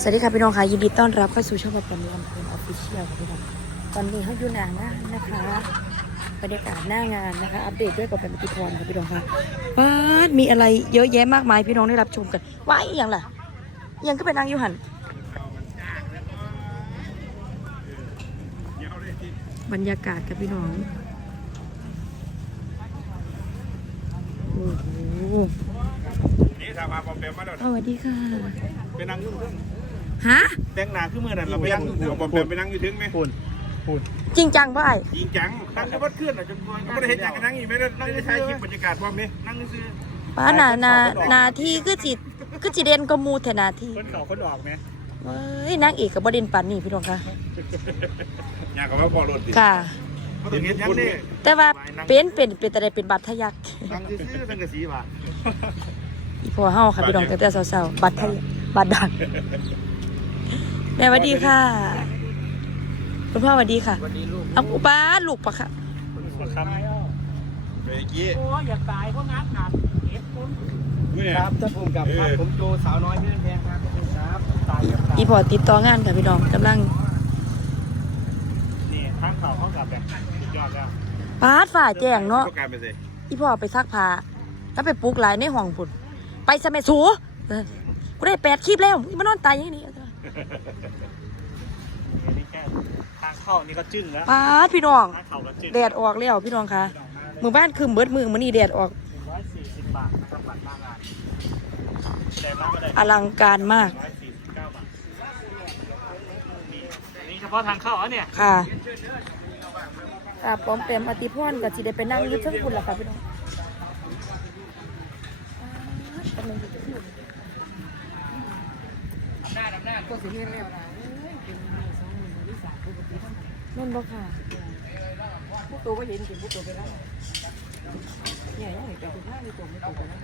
สวัสดีค่ะพี่น้องค่ะยินดีต้อนรับเข้าสู่ช่องประปมีลำเพลินออฟฟิเชียลค่ะพี่น้องตอนนี้เขาอยู่หน้างานนะคะบรรยากาศหน้างานนะคะ อัปเดตด้วยกับเป็นปิพรค่ะพี่น้องค่ะว้าดมีอะไรเยอะแยะมากมายพี่น้องได้รับชมกันว้ายอหย่างล่ะอหยังก็เป็นนางอยูหันบรรยากาศกับพี่น้องโอ้โหนี่ถามมาปอมแปมมาแล้วสวัสดีค่ะไปนั่งอยู่ถึง ฮะ แต่งหน้าขึ้นมือนั่นเราไปนั่งอยู่ปอมแปมไปนั่งอยู่ถึงไหมพูดพูดจริงจังป่ะไอ้ยิงจังนั่งก็วัดขึ้นอะจนกลัวไม่ได้เห็นอย่างกันนั่งอีกไม่ได้นั่งได้ถ่ายคลิปบรรยากาศพร้อมนี้นั่งซื้อป้านานานาที่คือจิตคือจิเด่นก็มูเทนาที่คนเก่าคนออกไหมเฮ้ยนางเอกกับบดินปันนี่พี่น้องค่ะอยากกับว่าพอรถติค่ะเขาถึงเห็นยังนี่แต่ว่าเป็นเป็นเป็นแต่ได้เป็นบัตรทะยักนั่งซื้อตั้งกระสีบาทอีพ่อเฮาค่ะพี่น้องแต่แต่สาวๆบัตรทะยักบัตรดัง แม่สวัสดีค่ะ คุณพ่อสวัสดีค่ะวันนี้ลูกเอาอุป้าลูกปะค่ะครับเมื่อกี้โอ้อย่าตายเพราะงัดขาดเอฟคนเนี่ยครับท่านผู้กำกับครับผมโจสาวน้อยเพื่อนแพงครับขอบคุณครับตายกับตายอีพ่อติดต่องานค่ะพี่น้องกำลังนี่ข้างเข่าเข้ากับแบบสุดยอดแล้วป้าดฝ่าแจ้งเนาะต้องการไปสิอีพ่อไปซักผ้าแล้วไปปลุกหลายในห้องพุ่นไปสมัยสูเออกูได้แปดคลิปแล้วมึงมานอนตายอย่างนี้ นี่แค่ทางเข้านี่ก็จึ้งแล้วป้าดพี่น้อง ทางเข่าก็จึ้งแดดออกแล้วพี่น้องคะมือบ้านคือเบิดมือมันนี่แดดออกร้อยสี่สิบบาทนะครับบัตรหน้างานแสดงว่าก็ได้อลังการมากร้อยสี่สิบเก้าบาทนี่นี่เฉพาะทางเข้าอะเนี่ย ค่ะค่ะปอมแปมอติพรกับจีได้ไปนั่งอยึดทั้งคุณล่ะค่ะพี่น้องนั่ นบ่ค่ะผู้ตัวก็เห็นถึงผู้ตัวไปแล้วเนี่ยยังเห็นแต่คุณพ่อมีตัวไม่ตัวไปแล้ว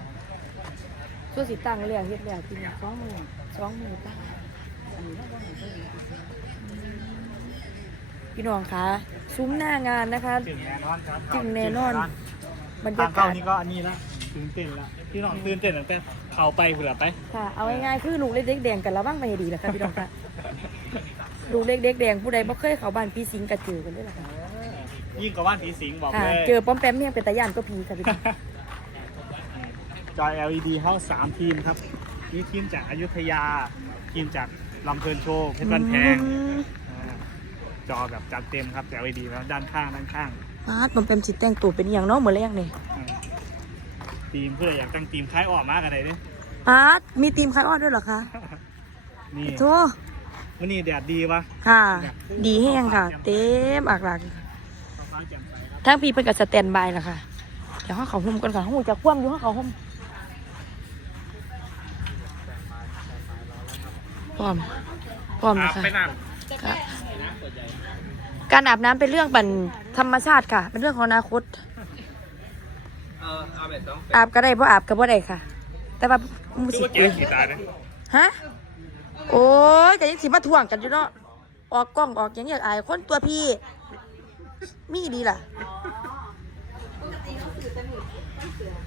ส่วนสิตังแล้วเฮ็ดแล้วกินสองมือสองมือตั้งอันนี้เราบ่เห็นตัวเองพี่น้องคะซุ้มหน้างานนะคะ จึงแน่นอนครับจึงแน่นอนบรรากาทายเข้าศ นี่ก็อันนี้ละ ตื่นเต้นละพี่น้องตื่นเต้นตั้งแต่เข้าไปเผื่อไป ค่ะ เอาง่ายๆคือลูกเล็กเด็กแดงกันแล้วบ้างไปให้ดีแหละค่ะพี่น้องค่ะลูกเล็กเด็กแดงผู้ใดบ่เคยเข้าบ้านพี่สิงกระเจอกันด้วยล่ะค่ะยิ่งกว่าบ้านผีสิงบอกค่ะเลยเจอป้อมแปมเมียงเป็นตาย่านก็พีค่ะพี่น้องจอย LED เข้าสามทีมครับนี่ทีมจากอยุธยา ทีมจากลำเพลินโชว์เพชรบ้านแพงอืมอ่าจอแบบจัดเต็มครับจาก LED แล้วด้านข้างด้านข้างปาดป้อมแปมสิแต่งตัวเป็นอหย่างเน้องเหมือนแรกนี่อ่า ทีมเพื่ออยากตั้งทีมคล้ายออกมากอะไรดิปาดมีทีมคายออดด้วยเหรอคะนี่โธ่วันนี้แดดดีปะค่ะ ดีแห้งค่ะ เต็มอักหลักฟ้าแจ่มใสครับทั้งพี่เป็นกับสแตนบายล่ะค่ะ เดี๋ยวห้องเขาห่มกันค่ะห้องจะคว่ำอยู่ห้องเขาห่มพร้อมพร้อมนะคะไปนั่งค่ะการอาบน้ำเป็นเรื่องบันธรรมชาติค่ะ เป็นเรื่องของอนาคต เออเอาแบบต้องอาบก็ได้เพราะอาบก็บ่ได้ค่ะ แต่ว่ามูดูสิว่าเจ๊ขี่ตายนะฮะโอ้ยก็ยังสิมาถ่วงกันอยู่เนาะออกกล้องออกอย่างเงี้ยอายคนตัวพี่ มีดีล่ะ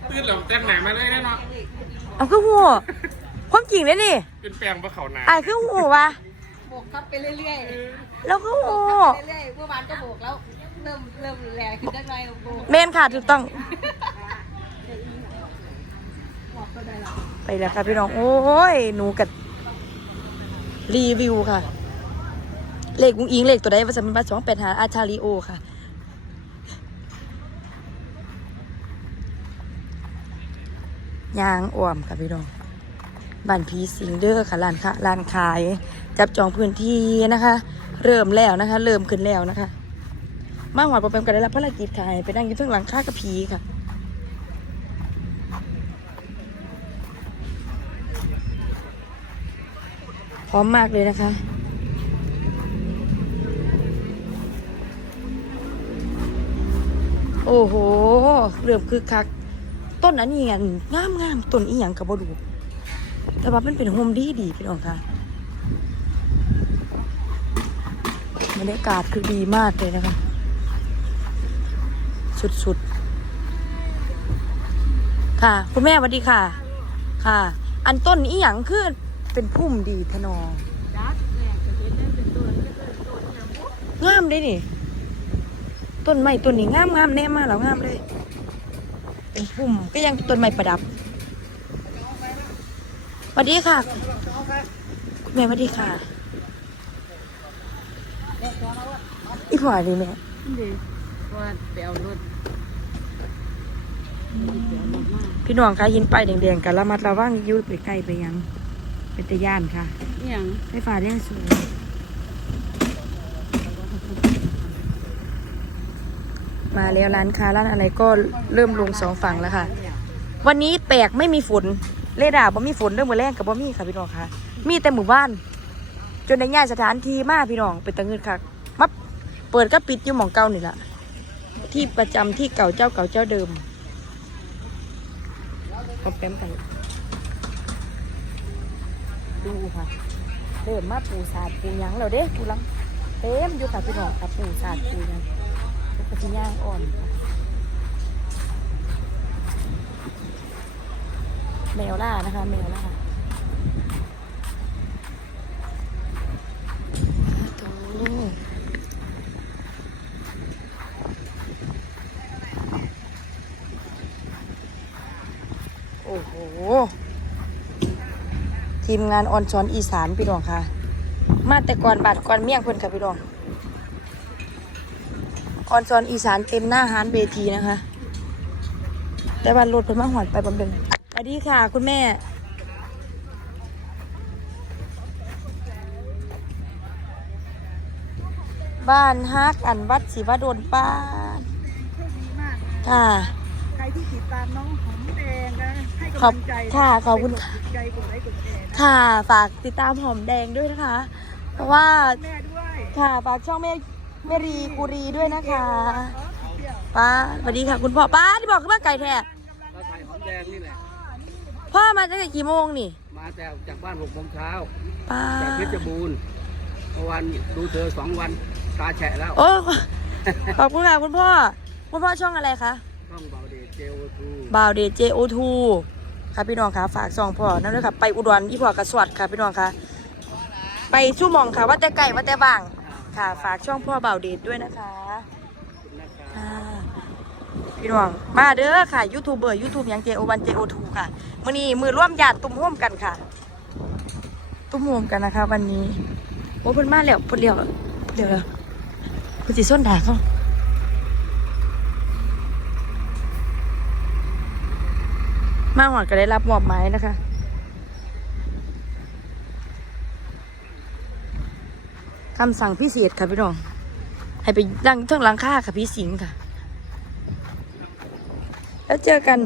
ตื่นหลังแต่งหนังมาเลยแน่นอนเอาคือหัวความจริงเลยนี่เป็นแปลงปลาเขานาอายคือหัววะโบกครับไปเรื่อยแล้วคือหัวๆเรื่อยๆเมื่อวานก็โบกแล้วเริ่มเริ่มแรงขึ้นได้ไงโบกเมนค่ะถูกต้อง ไปแล้วค่ะพี่น้อง โอ้ย หนูกับรีวิวค่ะ เลขกุ้งอิงเลขตัวใดว่าจะเป็นบัตรสองเป็นหาอาชาลีโอค่ะยางอ่วมค่ะพี่น้องบ้านพีสิงเดอร์ค่ะร้านค่ะร้านขาย จับจองพื้นที่นะคะ เริ่มแล้วนะคะ เริ่มขึ้นแล้วนะคะ มาหวอดโปรแกรมกันได้รับภารกิจขายไปนั่งอยู่เทั้งหลังค่ากระพีค่ะ พร้อมมากเลยนะคะ โอ้โหเริ่มคึกคัก ต้นอันนี้กันงามงามต้นอีหยังกับบดูแต่ว่ามันเป็นโฮมดีดีพี่น้องค่ะบรรยากาศคือดีมากเลยนะคะ สุดๆ ค่ะ คุณแม่สวัสดีค่ะ ค่ะ อันต้นอีหยังคือ เป็นพุ่มดีทนองงามเลยนี่ ต้นไม้ต้นนี้งามงามแน่มากแล้วงามเลย เป็นพุ่มก็ยังต้นไม้ประดับสวัสดีค่ะ คุณแม่สวัสดีค่ะอีพอดีแม่ดีว่าไปเอารถพี่น้องคะหินไปแดงๆกันละมัดระวังยุ่ยไปใกล้ไปยัง เป็นตะย่านค่ะนี่ยังไฟฟ้าแรงสูงมาแล้วร้านค้าร้านอะไรก็เริ่มลงสองฝั่งแล้วค่ะ วันนี้แปลกไม่มีฝนเรดาร์บ่มีฝนเรื่องมือแรงกับบ่มีค่ะพี่น้องค่ะ มีแต่หมู่บ้าน จนในง่ายสถานที่มากพี่น้องเป็นตะเงินค่ะมาเปิดก็ปิดอยู่หมองเก่านี่แหละที่ประจำที่เก่าเจ้าเก่าเจ้าเดิมก็แป๊มกัน ดูค่ะเริ่มมาปูสาดปูยังแล้วเด้ปูลังเต็มอยู่ค่ะพี่น้องค่ะปูสาดปูยังปกติย่างอ่อนค่ะแมวล่านะคะแมวล่าโอ้โห ทีมงานออนชอนอีสานพี่น้องค่ะ มาแต่ก่อนบาดก่อนเมี่ยงเพิ่นค่ะพี่น้องออนชอนอีสานเต็มหน้าฮานเวทีนะคะ แต่วันรถเพิ่นมาหอดไปบำเพ็ญสวัสดีค่ะ คุณแม่บ้านฮักอันวัดศิวดลป้านค่ะ ใครที่ติดตามน้องหอง ขอบกำลังใจค่ะขอบคุณค่ะกดใจกดไลค์กดแชร์นะค่ะฝากติดตามหอมแดงด้วยนะคะ เพราะว่าแม่ด้วยค่ะฝากช่องแม่แม่รีกุรีด้วยนะคะป้าสวัสดีค่ะ คุณพ่อป้าที่บอกขึ้นมาไก่แท้เราถ่ายหอมแดงนี่แหละพ่อมาตั้งแต่กี่โมงนี่ มาแต่จากบ้านหกโมงเช้าป้าจากเพชรบูรณ์เมื่อวันดูเธอสองวันตาแฉะแล้ว โอ้ขอบคุณค่ะคุณพ่อ คุณพ่อช่องอะไรคะต้องเบาเดชเจลทูบ่าวเดจเจโอทู ค่ะพี่น้องค่ะฝากซองพ่อนั่นด้วยค่ะ ไปอุดรอีพ่อกระสวดค่ะพี่น้องค่ะ ไปชั่วโมองค่ะว่าแต่ไก่ว่าแต่บาง ค่ะ ฝากช่องพ่อเบาเดชด้วยนะคะค่ะพี่น้องมาเด้อค่ะยูทูบเบอร์ยูทูบยังเจโอวันเจโอทูค่ะมื่อนี้มือร่วมญาติตุ้มโฮมกันค่ะ ตุ้มโฮมกันนะคะ วันนี้โอ้เพิ่นมาแล้วเพิ่นเลี้ยวเดี๋ยวแล้วเพิ่นสิส้นด่าเขา มาหอดก็ได้รับมอบหมายนะคะคำสั่งพิเศษค่ะพี่น้อง ให้ไปนั่งเทิงหลังค่าค่ะพี่สิงห์ค่ะ แล้วเจอกัน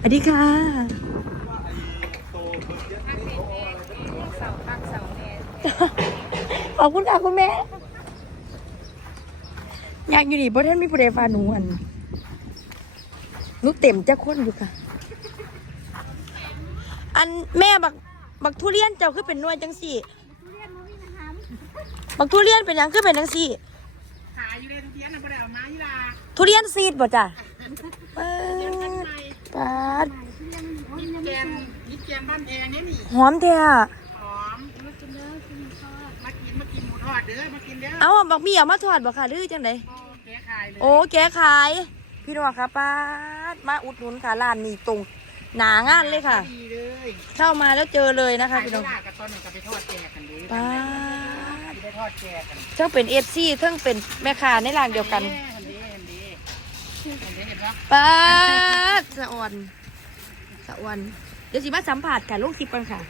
สวัสดีค่ะขอบคุณค่ะคุณแม่อยากอยู่นี่เพราะท่านมีผู้ใดฟาหนูอันหนูเต็มจะค้นอยู่ค่ะ อันแม่บักบักทุเรียนเจ้าคือเป็นหน่วยจังสี่บักทุเรียนเป็นหยังคือเป็นจังสี่ขายอยู่ในทุเรียนนะบ่ได้เอามาที่ลาทุเรียนซีดบ่จ้ะปาดปาดแกนยิบแกนบ้านแพงเนี่ยนี่หอมแท้อะหอมมากินเด้อกินทอดมากินมากินหมูทอดเด้อมากินเด้อเอาบักมีเอามาทอดบ่ค่ะหรือจังได โอ้แกขายเลยโอ้แกขาย พี่น้องค่ะป้าดมาอุดหนุนค่ะร้านนี้ตรง หนางานเลยค่ะ ดีเลยเข้ามาแล้วเจอเลยนะคะขายพี่เวน้องลากับตอนนั้นก็ไปทอดแกงกันดูป้าดไปทอดแกงกันเจ้าเป็นเอฟซีเทั้งเป็นแม่ค้าในร้านเดียวกันเห็นดีเห็นดีเห็นดีเห็นปะป้าดสะอ่อนสะอ่อนเดี๋ยวสิมาสัมผัสค่ะลูกคลิปกันค่ะ